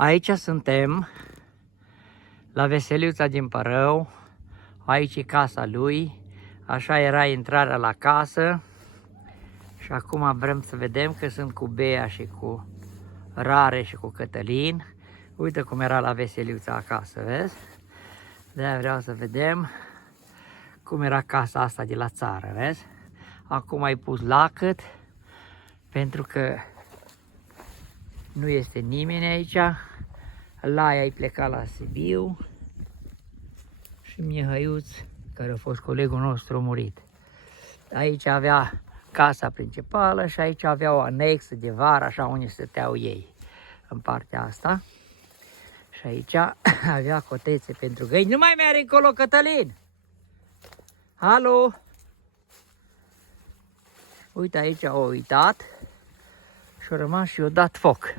Aici suntem, la Veseliuța din Părău, aici e casa lui, așa era intrarea la casă și acum vrem să vedem că sunt cu Bea și cu Rare și cu Cătălin. Uite cum era la Veseliuța acasă, vezi? De-aia vreau să vedem cum era casa asta de la țară, vezi? Acum ai pus lacăt, pentru că nu este nimeni aici. Laia ai plecat la Sibiu și Mihăiuț, care a fost colegul nostru, a murit. Aici avea casa principală și aici avea o anexă de vară, așa unde stăteau ei, în partea asta. Și aici avea cotețe pentru găini. Nu mai merge încolo, Cătălin! Alo! Uite, aici au uitat și a rămas și i-a dat foc.